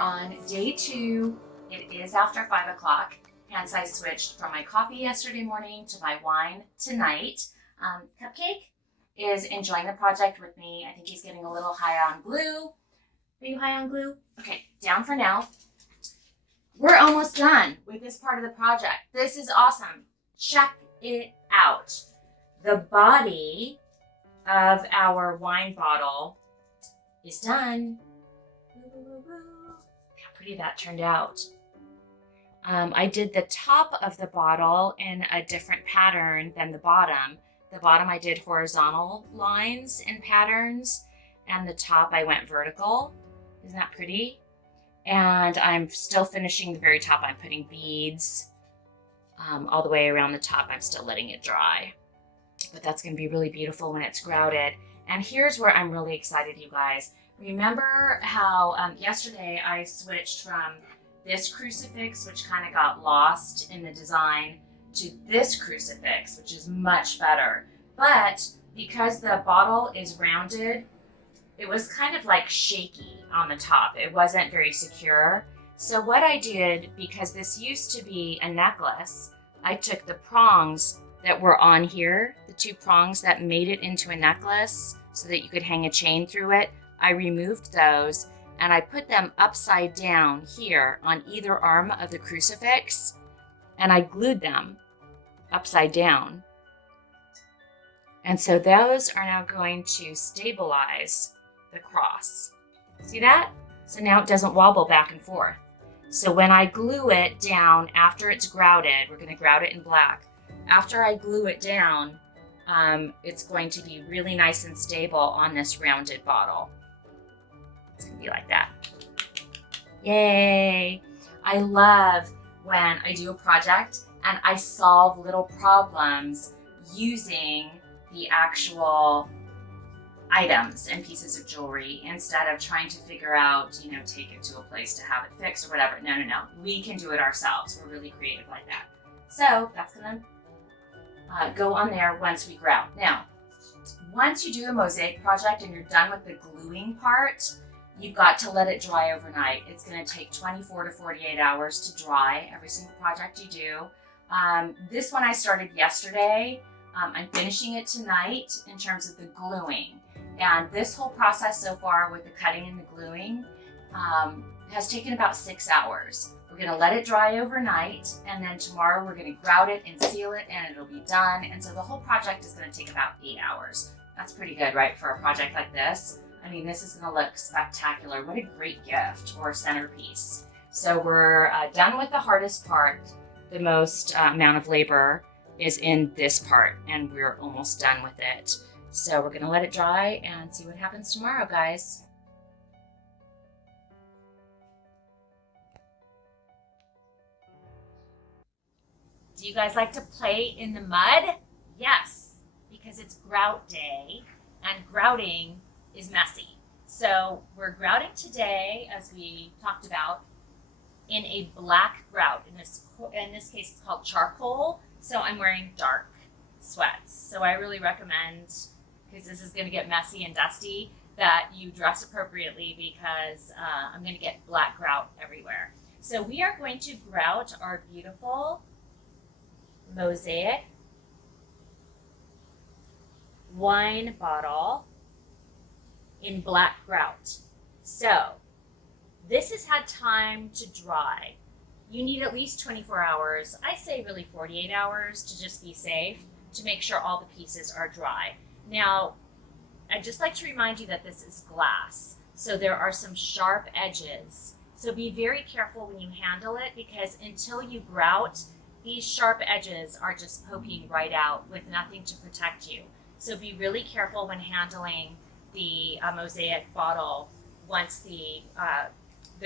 on day 2. It is after 5 o'clock, hence I switched from my coffee yesterday morning to my wine tonight. Cupcake is enjoying the project with me. I think he's getting a little high on glue. Are you high on glue? Okay, down for now. We're almost done with this part of the project. This is awesome. Check it out. The body of our wine bottle is done. How pretty that turned out. I did the top of the bottle in a different pattern than the bottom. The bottom I did horizontal lines and patterns, and the top I went vertical. Isn't that pretty? And I'm still finishing the very top. I'm putting beads all the way around the top. I'm still letting it dry. But that's going to be really beautiful when it's grouted. And here's where I'm really excited, you guys. Remember how yesterday I switched from this crucifix, which kind of got lost in the design, to this crucifix, which is much better. But because the bottle is rounded, it was kind of like shaky on the top. It wasn't very secure. So what I did, because this used to be a necklace, I took the prongs that were on here, the 2 prongs that made it into a necklace so that you could hang a chain through it. I removed those and I put them upside down here on either arm of the crucifix, and I glued them upside down. And so those are now going to stabilize the cross. See that? So now it doesn't wobble back and forth. So when I glue it down after it's grouted, we're going to grout it in black. After I glue it down, it's going to be really nice and stable on this rounded bottle. It's going to be like that. Yay! I love when I do a project and I solve little problems using the actual items and pieces of jewelry instead of trying to figure out, take it to a place to have it fixed or whatever. No. We can do it ourselves. We're really creative like that. So that's going to go on there once we grout. Now, once you do a mosaic project and you're done with the gluing part, you've got to let it dry overnight. It's going to take 24 to 48 hours to dry every single project you do. This one I started yesterday. I'm finishing it tonight in terms of the gluing. And this whole process so far with the cutting and the gluing has taken about 6 hours. We're going to let it dry overnight, and then tomorrow we're going to grout it and seal it, and it'll be done. And so the whole project is going to take about 8 hours. That's pretty good, right, for a project like this? I mean, this is going to look spectacular. What a great gift or centerpiece. So we're done with the hardest part. The most amount of labor is in this part, and we're almost done with it. So we're going to let it dry and see what happens tomorrow, guys. Do you guys like to play in the mud? Yes, because it's grout day, and grouting is messy. So we're grouting today, as we talked about, in a black grout. In this case, it's called charcoal. So I'm wearing dark sweats. So I really recommend, because this is going to get messy and dusty, that you dress appropriately, because I'm going to get black grout everywhere. So we are going to grout our beautiful Mosaic wine bottle in black grout. So this has had time to dry. You need at least 24 hours. I say really 48 hours to just be safe, to make sure all the pieces are dry. Now, I'd just like to remind you that this is glass, so there are some sharp edges. So be very careful when you handle it, because until you grout, these sharp edges are just poking right out with nothing to protect you. So be really careful when handling the mosaic bottle once the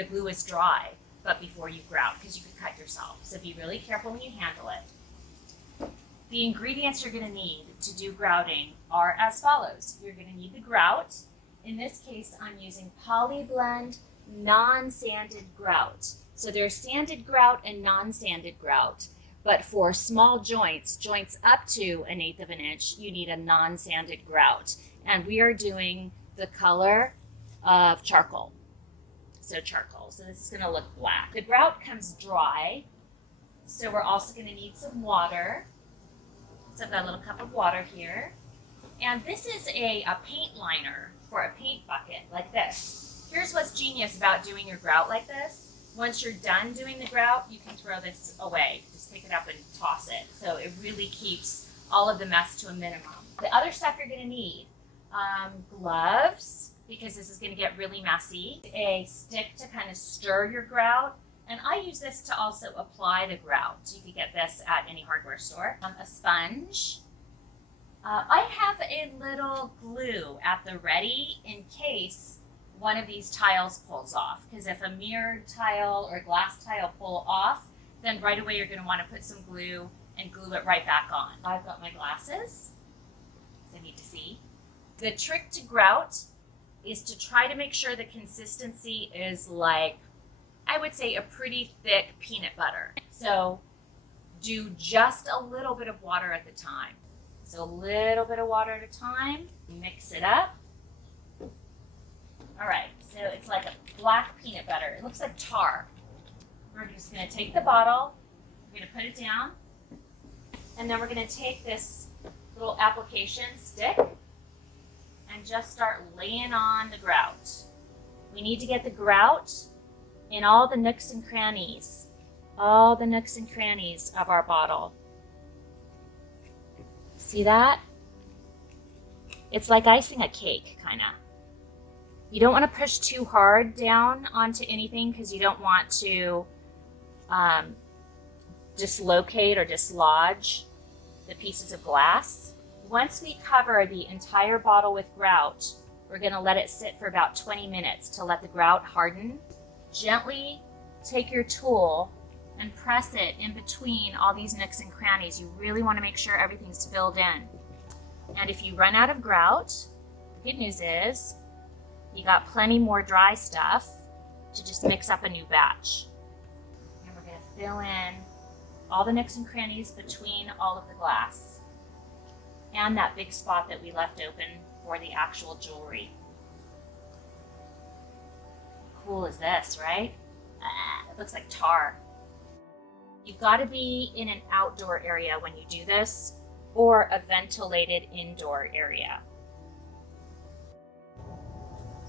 glue is dry, but before you grout, because you could cut yourself. So be really careful when you handle it. The ingredients you're going to need to do grouting are as follows. You're going to need the grout. In this case, I'm using Polyblend non-sanded grout. So there's sanded grout and non-sanded grout. But for small joints up to 1/8 of an inch, you need a non-sanded grout. And we are doing the color of charcoal. so charcoal. So this is gonna look black. The grout comes dry, so we're also gonna need some water. So I've got a little cup of water here. And this is a paint liner for a paint bucket like this. Here's what's genius about doing your grout like this. Once you're done doing the grout, you can throw this away. Just pick it up and toss it. So it really keeps all of the mess to a minimum. The other stuff you're gonna need, gloves, because this is gonna get really messy, a stick to kind of stir your grout, and I use this to also apply the grout. You can get this at any hardware store. A sponge. I have a little glue at the ready in case one of these tiles pulls off, because if a mirrored tile or glass tile pull off, then right away you're going to want to put some glue and glue it right back on. I've got my glasses, so I need to see. The trick to grout is to try to make sure the consistency is like, I would say, a pretty thick peanut butter. So do just a little bit of water at the time. So a little bit of water at a time, mix it up. All right, so it's like a black peanut butter. It looks like tar. We're just gonna take the bottle, we're gonna put it down, and then we're gonna take this little application stick and just start laying on the grout. We need to get the grout in all the nooks and crannies, of our bottle. See that? It's like icing a cake, kind of. You don't want to push too hard down onto anything because you don't want to dislocate or dislodge the pieces of glass. Once we cover the entire bottle with grout, we're going to let it sit for about 20 minutes to let the grout harden. Gently take your tool and press it in between all these nooks and crannies. You really want to make sure everything's filled in. And if you run out of grout, the good news is you got plenty more dry stuff to just mix up a new batch. And we're going to fill in all the nooks and crannies between all of the glass and that big spot that we left open for the actual jewelry. Cool is this, right? It looks like tar. You've got to be in an outdoor area when you do this, or a ventilated indoor area.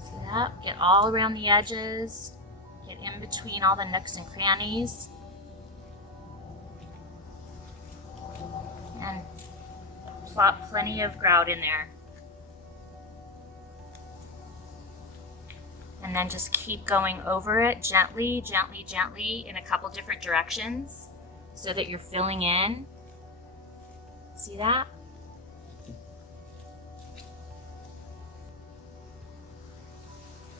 See that? Get all around the edges, get in between all the nooks and crannies, and plop plenty of grout in there. And then just keep going over it gently, gently, gently in a couple different directions so that you're filling in. See that?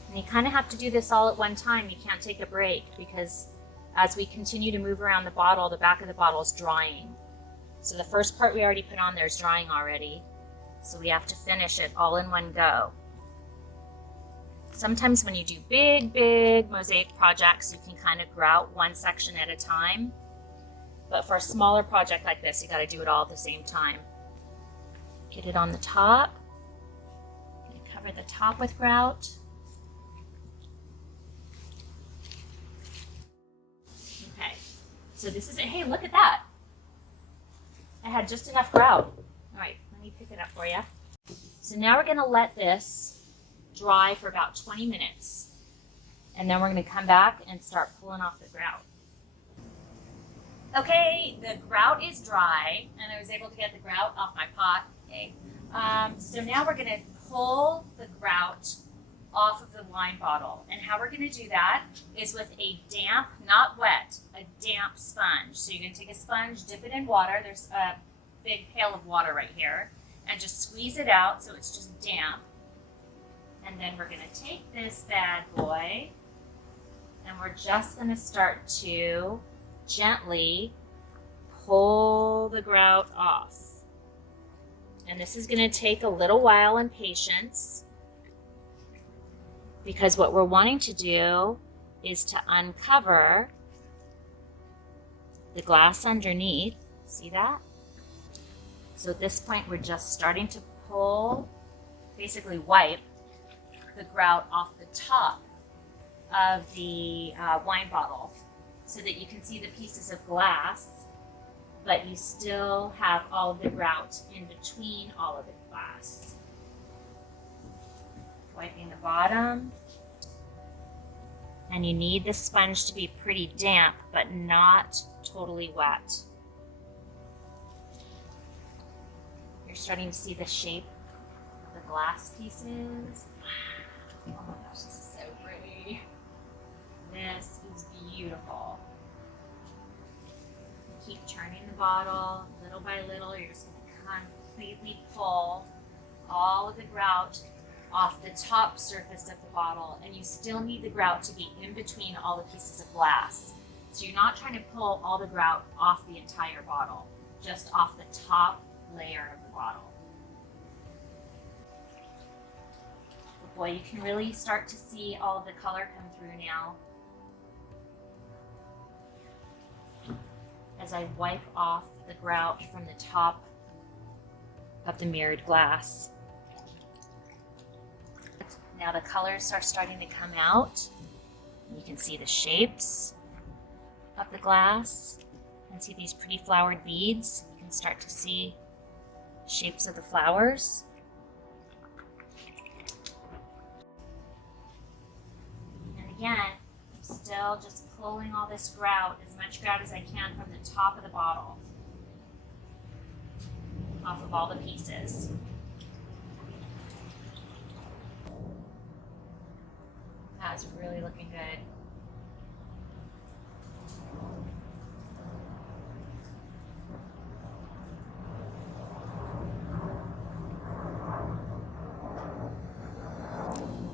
And you kind of have to do this all at one time. You can't take a break because as we continue to move around the bottle, the back of the bottle is drying. So the first part we already put on there is drying already. So we have to finish it all in one go. Sometimes when you do big mosaic projects, you can kind of grout one section at a time. But for a smaller project like this, you got to do it all at the same time. Get it on the top. Cover the top with grout. Okay, so this is it. Hey, look at that. I had just enough grout. All right, let me pick it up for you. So now we're going to let this dry for about 20 minutes. And then we're going to come back and start pulling off the grout. Okay, the grout is dry, and I was able to get the grout off my pot. Okay. So now we're going to pull the grout off of the wine bottle. And how we're going to do that is with a damp, not wet, a damp sponge. So you're going to take a sponge, dip it in water. There's a big pail of water right here. And just squeeze it out so it's just damp. And then we're going to take this bad boy and we're just going to start to gently pull the grout off. And this is going to take a little while and patience because what we're wanting to do is to uncover the glass underneath. See that? So at this point, we're just starting to pull, basically wipe the grout off the top of the wine bottle so that you can see the pieces of glass, but you still have all of the grout in between all of the glass. Wiping the bottom. And you need the sponge to be pretty damp, but not totally wet. You're starting to see the shape of the glass pieces. Oh my gosh, this is so pretty. This is beautiful. Keep turning the bottle little by little. You're just going to completely pull all of the grout off the top surface of the bottle, and you still need the grout to be in between all the pieces of glass. So you're not trying to pull all the grout off the entire bottle, just off the top layer of the bottle. But boy, you can really start to see all of the color come through now. As I wipe off the grout from the top of the mirrored glass. Now the colors are starting to come out. You can see the shapes of the glass and see these pretty flowered beads. You can start to see shapes of the flowers. And again, I'm still just pulling all this grout, as much grout as I can from the top of the bottle, off of all the pieces. That's really looking good.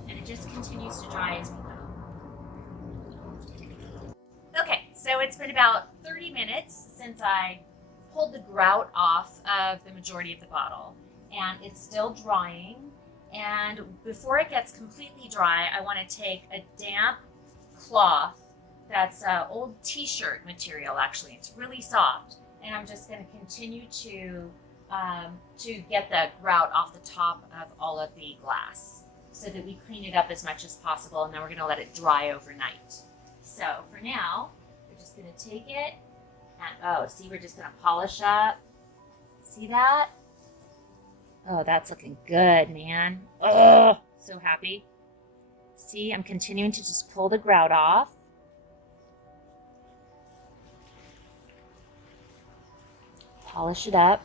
And it just continues to dry as we go. Okay, so it's been about 30 minutes since I pulled the grout off of the majority of the bottle, and it's still drying. And before it gets completely dry, I want to take a damp cloth that's old t-shirt material, actually. It's really soft. And I'm just going to continue to get the grout off the top of all of the glass so that we clean it up as much as possible, and then we're going to let it dry overnight. So for now, we're just going to take it and, oh, see, we're just going to polish up. See that? Oh, that's looking good, man. Oh, so happy. See, I'm continuing to just pull the grout off. Polish it up.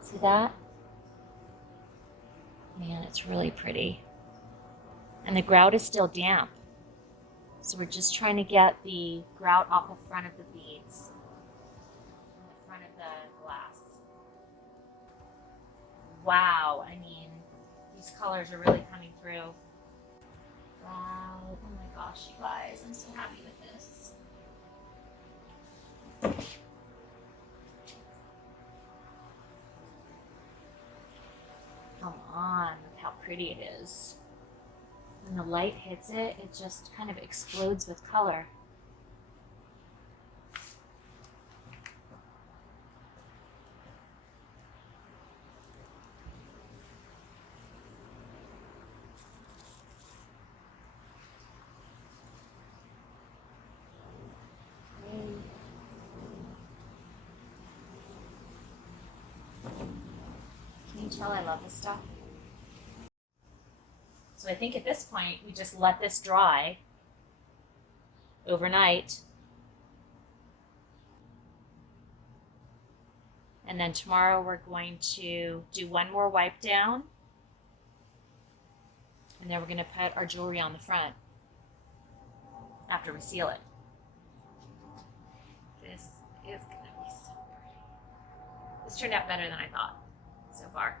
See that? Man, it's really pretty. And the grout is still damp. So we're just trying to get the grout off the front of the beads. The glass. Wow, I mean, these colors are really coming through. Wow, oh my gosh, you guys, I'm so happy with this. Come on, look how pretty it is. When the light hits it, it just kind of explodes with color. Tell I love this stuff. So I think at this point we just let this dry overnight, and then tomorrow we're going to do one more wipe down, and then we're going to put our jewelry on the front after we seal it. This is going to be so pretty. This turned out better than I thought so far.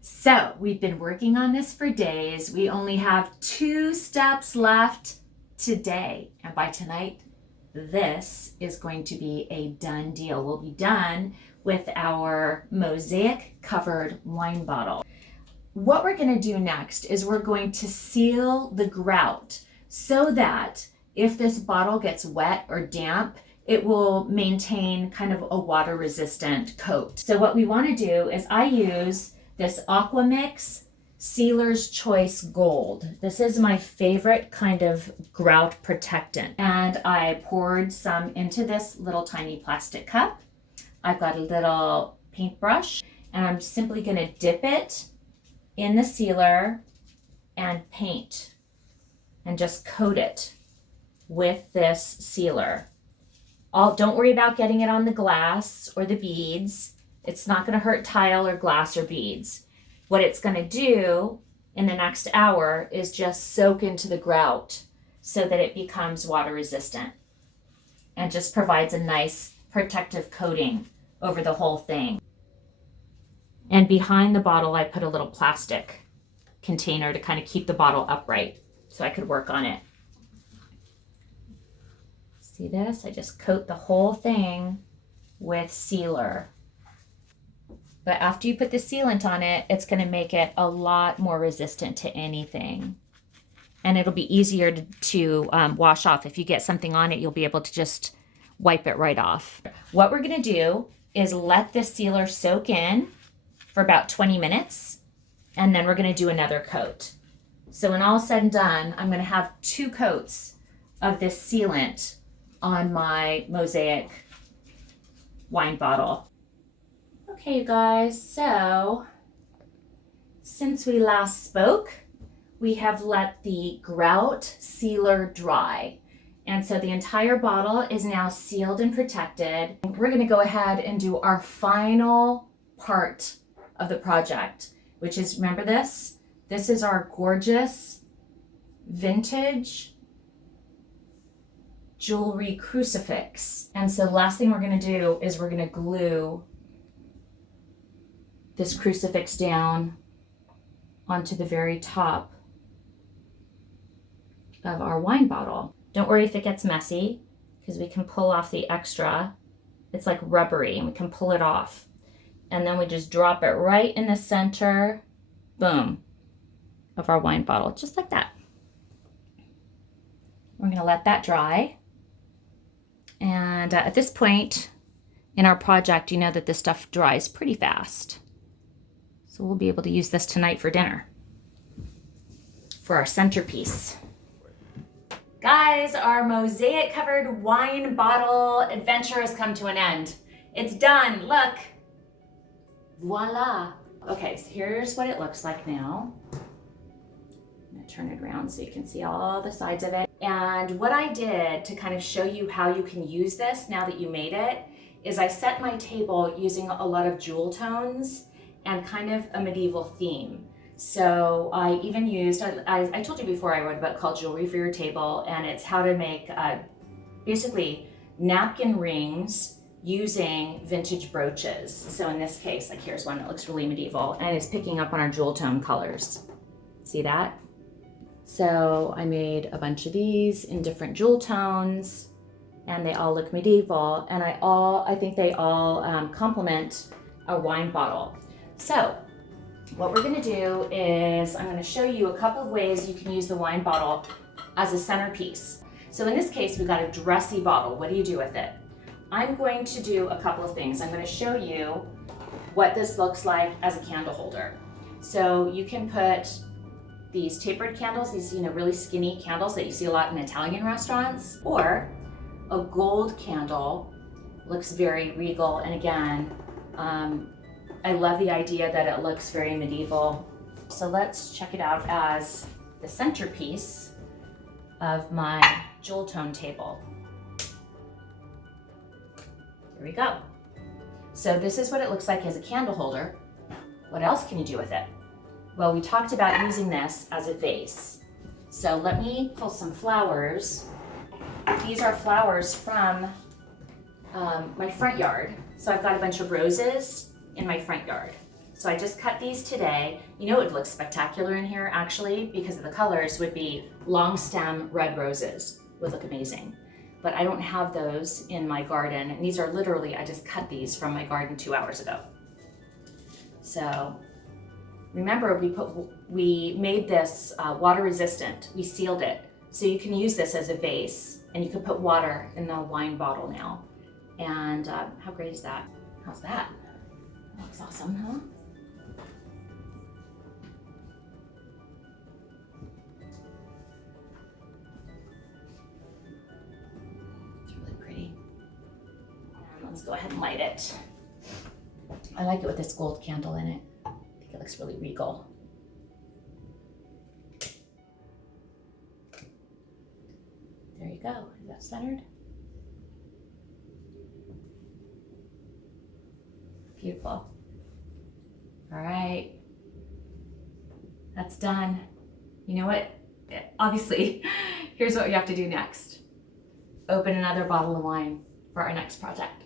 So we've been working on this for days. We only have 2 steps left today. And by tonight, this is going to be a done deal. We'll be done with our Mosaic covered wine bottle. What we're going to do next is we're going to seal the grout so that if this bottle gets wet or damp, it will maintain kind of a water resistant coat. So what we want to do is I use this Aqua Mix Sealer's Choice Gold. This is my favorite kind of grout protectant. And I poured some into this little tiny plastic cup. I've got a little paintbrush, and I'm simply going to dip it in the sealer and paint and just coat it with this sealer. Don't worry about getting it on the glass or the beads. It's not going to hurt tile or glass or beads. What it's going to do in the next hour is just soak into the grout so that it becomes water resistant and just provides a nice protective coating over the whole thing. And behind the bottle, I put a little plastic container to kind of keep the bottle upright so I could work on it. See this? I just coat the whole thing with sealer. But after you put the sealant on it, it's going to make it a lot more resistant to anything. And it'll be easier to wash off. If you get something on it, you'll be able to just wipe it right off. What we're going to do is let this sealer soak in for about 20 minutes, and then we're going to do another coat. So when all said and done, I'm going to have 2 coats of this sealant on my Mosaic wine bottle. Okay, you guys, so since we last spoke, we have let the grout sealer dry. And so the entire bottle is now sealed and protected. We're going to go ahead and do our final part of the project, which is, remember this? This is our gorgeous vintage jewelry crucifix. And so the last thing we're going to do is we're going to glue this crucifix down onto the very top of our wine bottle. Don't worry if it gets messy, because we can pull off the extra. It's like rubbery, and we can pull it off. And then we just drop it right in the center, boom, of our wine bottle, just like that. We're gonna let that dry. And at this point in our project, you know that this stuff dries pretty fast. So we'll be able to use this tonight for dinner, for our centerpiece. Guys, our mosaic covered wine bottle adventure has come to an end. It's done, look. Voila. Okay, so here's what it looks like now. I'm gonna turn it around so you can see all the sides of it. And what I did to kind of show you how you can use this now that you made it, is I set my table using a lot of jewel tones and kind of a medieval theme. So I even used, I told you before, I wrote a book called Jewelry for Your Table, and it's how to make basically napkin rings using vintage brooches. So in this case, like here's one that looks really medieval, and it's picking up on our jewel tone colors. See that? So I made a bunch of these in different jewel tones, and they all look medieval, and I think they all complement a wine bottle. So what we're going to do is I'm going to show you a couple of ways you can use the wine bottle as a centerpiece. So in this case, we've got a dressy bottle. What do you do with it? I'm going to do a couple of things. I'm going to show you what this looks like as a candle holder. So you can put these tapered candles, these really skinny candles that you see a lot in Italian restaurants, or a gold candle. Looks very regal, and again, I love the idea that it looks very medieval. So let's check it out as the centerpiece of my jewel tone table. Here we go. So this is what it looks like as a candle holder. What else can you do with it? Well, we talked about using this as a vase. So let me pull some flowers. These are flowers from my front yard. So I've got a bunch of roses in my front yard. So I just cut these today. You know, it would look spectacular in here actually, because of the colors, would be long stem red roses. Would look amazing. But I don't have those in my garden. And these are literally, I just cut these from my garden 2 hours ago. So remember, we made this water resistant. We sealed it. So you can use this as a vase, and you can put water in the wine bottle now. And how great is that? How's that? That looks awesome, huh? Let's go ahead and light it. I like it with this gold candle in it. I think it looks really regal. There you go. Is that centered? Beautiful. All right. That's done. You know what? Obviously, here's what we have to do next. Open another bottle of wine for our next project.